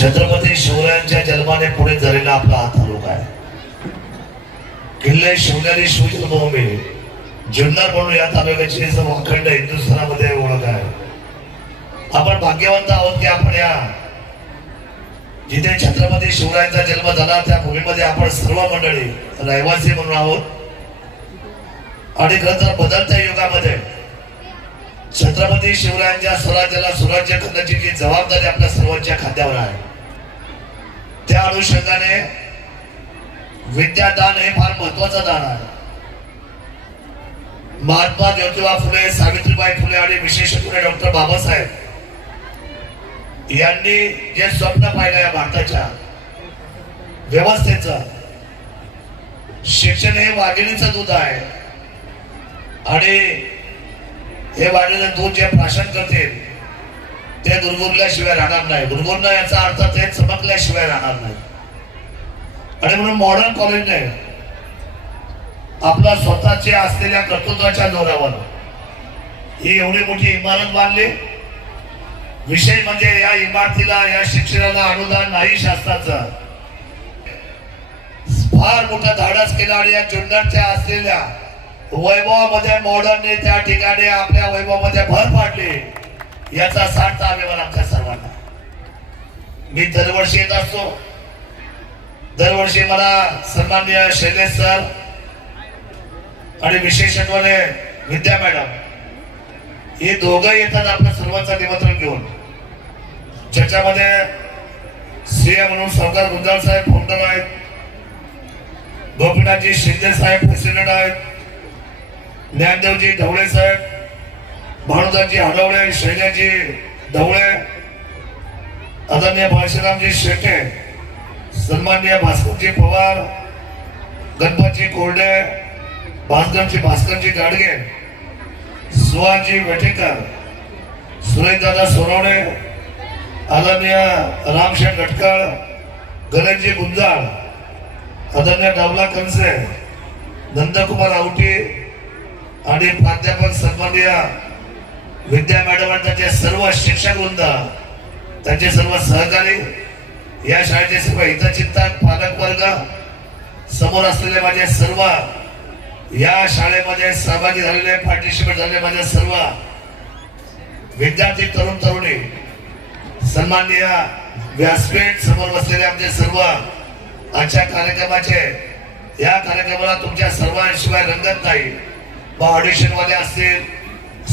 छत्रपती शिवरायांच्या जन्माने पुढे झालेला आपला हा तालुका आहे. किल्ले शिवनेरी शिवजन्मभूमी जुन्नर म्हणून या तालुक्याची अखंड हिंदुस्थानामध्ये ओळख आहे. आपण भाग्यवंत आहोत की आपण या जिथे छत्रपती शिवरायांचा जन्म झाला त्या भूमीमध्ये आपण सर्व मंडळी रहिवासी म्हणून आहोत. आणि खरं तर बदलत्या युगामध्ये छत्रपती शिवरायांच्या स्वराज्याला स्वराज्य करण्याची जी जबाबदारी आपल्या सर्वांच्या खात्यावर आहे त्या अनुषंगाने विद्यादान हे फार महत्वाचं दान आहे. महात्मा ज्योतिबा फुले सावित्रीबाई फुले आणि विशेष फुले डॉक्टर बाबासाहेब यांनी जे स्वप्न पाहिलं या भारताच्या व्यवस्थेचं शिक्षण हे वाघिणीचं दूध आहे. आणि हे वाढलेलं दूध जे भाषण करते ते गुरगुरल्याशिवाय राहणार नाही. गुरगुरणं याचा अर्थ ते चमकल्याशिवाय राहणार नाही. आणि म्हणून मॉडर्न कॉलेज नाही आपला स्वतःच्या असलेल्या कर्तृत्वाच्या जोरावर ही एवढी मोठी इमारत बांधली. विषय म्हणजे या इमारतीला या शिक्षणाला अनुदान नाही शास्त्राचं. फार मोठा धाडस केला आणि या जुन्नरच्या असलेल्या वैभवामध्ये मॉडर्नने त्या ठिकाणी आपल्या वैभवामध्ये भर पाडली. याचा साठ अभिमान आमच्या सर्वांना. मी दरवर्षी येत असतो. दरवर्षी मला सन्मान्य शैलेश सर आणि विशेषत्वाने विद्या मॅडम. हे दोघं येतात आपल्या सर्वांचं निमंत्रण घेऊन. ज्याच्यामध्ये सीए म्हणून सरदार गुंजाळ साहेब फाउंडर आहेत. गोपीनाथजी शिंदे साहेब प्रेसिडेंट आहेत. ज्ञानदेवजी ढवळे साहेब भानुदासजी हडवळे शैलाजी ढवळे आदरणीय बाळशीरामजी शेटे सन्माननीय भास्करजी पवार गणपतजी कोरडे भास्करजी भास्करजी गाडगे सुहाजी वेठेकर सुरेशदादा सोनवणे आदरणीय रामशेठ गटकळ गणेशजी गुंजाळ आदरणीय डावला कंसे नंदकुमार आवटी आणि प्राध्यापक सन्मान्य विद्या मॅडम आणि त्याचे सर्व शिक्षक वृंद त्यांचे सर्व सहकारी या शाळेचे सर्व हितचिंतक पालक वर्ग समोर असलेले माझे सर्व या शाळेमध्ये सहभागी झालेले पार्टिसिपेट झालेले माझे सर्व विद्यार्थी तरुण तरुणी सन्माननीय व्यासपीठ समोर बसलेले आमचे सर्व आजच्या कार्यक्रमाचे या कार्यक्रमाला तुमच्या सर्वांशिवाय रंगत नाही. वाले असतील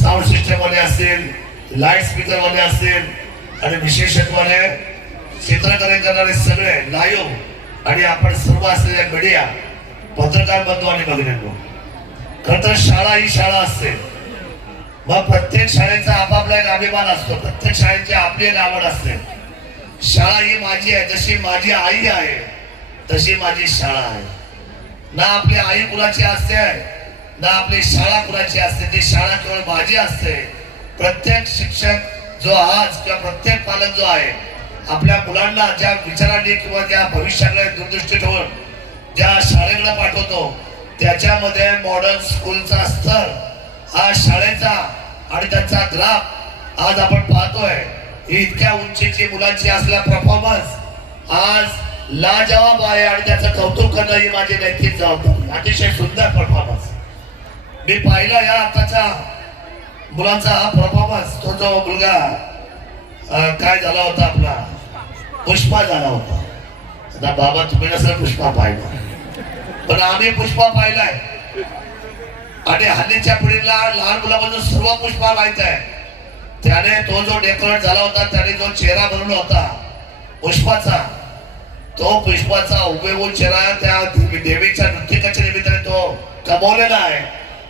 साऊंड सिस्टम वाले असतील लाइट स्पीकर वाले असतील आणि विशेषत्वाने चित्रकले करणारे सगळे लाईव्ह आणि आपण सर्व असलेल्या मीडिया पत्रकार बंधू आणि भगिनींनो. खर तर शाळा ही शाळा असते. मग प्रत्येक शाळेचा आपापला एक अभिमान असतो. प्रत्येक शाळेची आपली एक आवड असते. शाळा ही माझी आहे. जशी माझी आई आहे तशी माझी शाळा आहे. ना आपली आई कुणाची असते? आहे ना आपली शाळा कुणाची असते ती शाळा केवळ माझी असते. प्रत्येक शिक्षक जो आज किंवा प्रत्येक पालक जो आहे आपल्या मुलांना ज्या विचारांनी किंवा ज्या भविष्याकडे दूरदृष्टी ठेवून ज्या शाळेकडे पाठवतो त्याच्यामध्ये मॉडर्न स्कूलचा स्तर हा शाळेचा आणि त्याचा ग्राफ आज आपण पाहतोय. ही इतक्या उंचीची मुलांची असला परफॉर्मन्स आज लाजवाब आहे आणि त्याचं कौतुक करणं ही माझी नैतिक जबाबदारी अतिशय सुंदर परफॉर्मन्स मी पाहिला या आताच्या मुलांचा हा परफॉर्मन्स तो जो मुलगा काय झाला होता आपला? पुष्पा झाला होता. आता बाबा तुम्ही नसेल पुष्पा पाहिला. पण आम्ही पुष्पा पाहिलाय. आणि हल्लीच्या पिढीला लहान मुलापासून सर्व पुष्पा माहीत आहे. त्याने तो जो डेकोरेट झाला होता त्याने जो चेहरा बनवला होता पुष्पाचा तो पुष्पाचा उभे चेहरा त्या देवीच्या नृत्यकाच्या निमित्ताने तो कमवलेला आहे.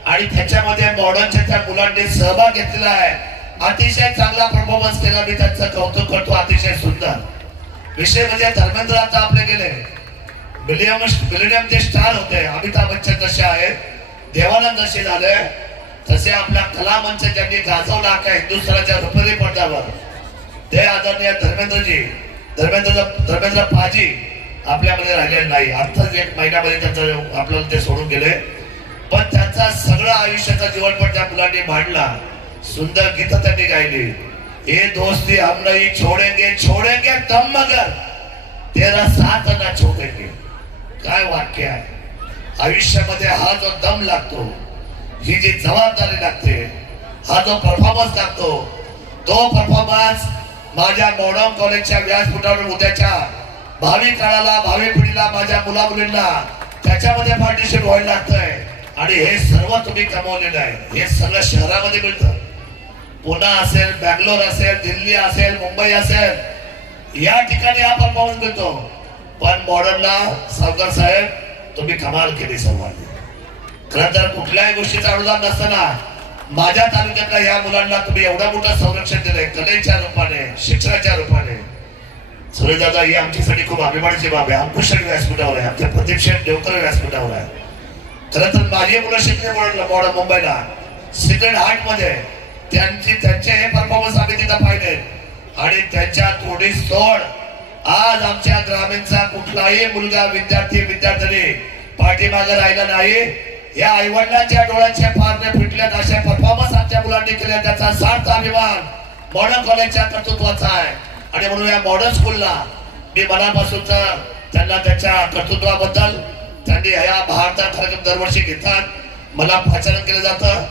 आणि त्याच्यामध्ये मॉडर्नच्या त्या मुलांनी सहभाग घेतलेला आहे. अतिशय चांगला परफॉर्मन्स केला मी त्यांचं कौतुक करतो अतिशय सुंदर. विषय म्हणजे धर्मेंद्र आता आपले गेले. मिलियम मिलेनियम जे स्टार होते अमिताभ बच्चन जसे आहेत देवानंद जसे झाले तसे आपल्या कला मंच ज्यांनी गाजवला का हिंदुस्थानाच्या रुपरी पडद्यावर ते आदरणीय धर्मेंद्रजी धर्मेंद्र धर्मेंद्र पाजी आपल्यामध्ये राहिलेले नाही. अर्थात एक महिन्यामध्ये त्यांचं आपल्याला ते सोडून गेले. पण त्यांचा सगळं आयुष्याचा जीवनपट त्या मुलांनी मांडला. सुंदर गीतं त्यांनी गायली. हे दोस्ती हम नहीं छोड़ेंगे छोड़ेंगे दम मगर. तेरा साथ ना छोड़ेंगे. काय वाक्य आहे? आयुष्यामध्ये हा जो दम लागतो ही जी जबाबदारी लागते हा जो परफॉर्मन्स लागतो तो परफॉर्मन्स माझ्या मॉडर्न कॉलेजच्या व्यासपीठावर उद्याच्या भावी काळाला भावी पिढीला माझ्या मुला मुलींना त्याच्यामध्ये पार्टिसिपेट व्हायला लागतंय. आणि हे सर्व तुम्ही कमवलेलं आहे. हे सगळं शहरामध्ये मिळतं. पुणे असेल बँगलोर असेल दिल्ली असेल मुंबई असेल या ठिकाणी हा परफॉर्मन्स मिळतो. पण मॉडर्नला सावकार साहेब तुम्ही कमाल केली संवाद. खरं तर कुठल्याही गोष्टीचं अनुदान नसताना माझ्या तालुक्यातल्या या मुलांना तुम्ही एवढं मोठं संरक्षण दिलंय कलेच्या रूपाने शिक्षणाच्या रूपाने. सुरेशदादा ही आमच्यासाठी खूप अभिमानाची बाब आहे. अंकुश व्यासपीठावर आहे. आमच्या प्रदीपशेठ देवकर व्यासपीठावर आहे. खरं तर माझी मुलं शिकले म्हणून बॉर्डर मुंबईला. सेकंड हार्टमध्ये त्यांची त्यांचे हे परफॉर्मन्स आम्ही तिथं पाहिले. आणि त्यांच्या तोडी सोड. आज आमच्या ग्रामीणचा कुठलाही मुलगा विद्यार्थी विद्यार्थ्यांनी पाठीमागे राहिला नाही. या आईवडिलांच्या डोळ्याचे फारने फिटल्यात अशा परफॉर्मन्स आमच्या मुलांनी केल्या. त्याचा सार्थ अभिमान मॉडर्न कॉलेजच्या कर्तृत्वाचा आहे. आणि म्हणून या मॉडर्न स्कूलला मी मनापासूनच त्यांना त्याच्या कर्तृत्वाबद्दल त्यांनी ह्या भारतात कार्यक्रम दरवर्षी घेतात. मला प्रचारण केलं जातं.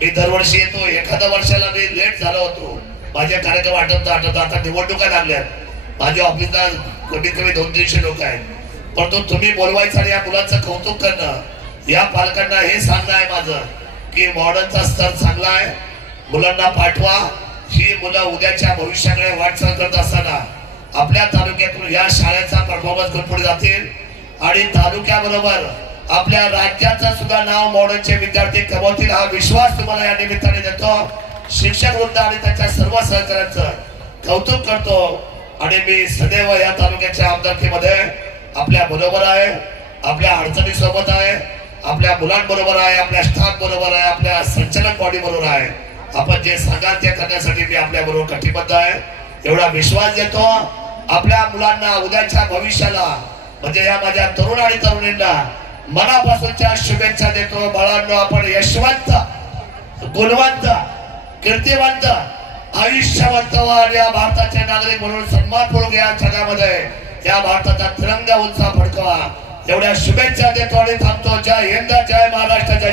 मी दरवर्षी येतो. एखाद्या वर्षाला मी लेट झालो होतो. माझे कार्यक्रम आठवत आठवत आता निवडणुका लागल्यात. माझ्या ऑफिसला कमीत कमी दोन तीनशे लोक आहेत. परंतु तुम्ही बोलवायचं आणि या मुलांचं कौतुक करणं या पालकांना हे सांगणं आहे माझं की मॉडर्नचा स्तर चांगला आहे. मुलांना पाठवा. ही मुलं उद्याच्या भविष्याकडे वाटचाल करत असताना आपल्या तालुक्यातून या शाळेचा परफॉर्मन्स करून पुढे जातील. आणि तालुक्याबरोबर आपल्या राज्याचं सुद्धा नाव मोडचे विद्यार्थी कमवतील हा विश्वास तुम्हाला या निमित्ताने देतो. शिक्षक वृद्ध आणि त्याच्या सर्व सहकाऱ्यांचं कौतुक करतो. आणि मी सदैव या तालुक्याच्या आमदारकीमध्ये आपल्या बरोबर आहे आपल्या अडचणी सोबत आहे आपल्या मुलांबरोबर आहे आपल्या स्टाफ बरोबर आहे आपल्या संचालक बॉडी बरोबर आहे. आपण जे सांगाल ते करण्यासाठी मी आपल्या बरोबर कटिबद्ध आहे. एवढा विश्वास देतो. आपल्या मुलांना उद्याच्या भविष्याला म्हणजे या माझ्या तरुण आणि तरुणींना मनापासूनच्या शुभेच्छा देतो. बाळांनो आपण यशवंत गुणवंत कीर्तिवंत आयुष्यवंत या भारताचे नागरिक म्हणून सन्मानपूर्वक या जगामध्ये या भारताचा तिरंगा उत्साह फडकवा. एवढ्या शुभेच्छा देतो आणि थांबतो. जय हिंद जय महाराष्ट्र जय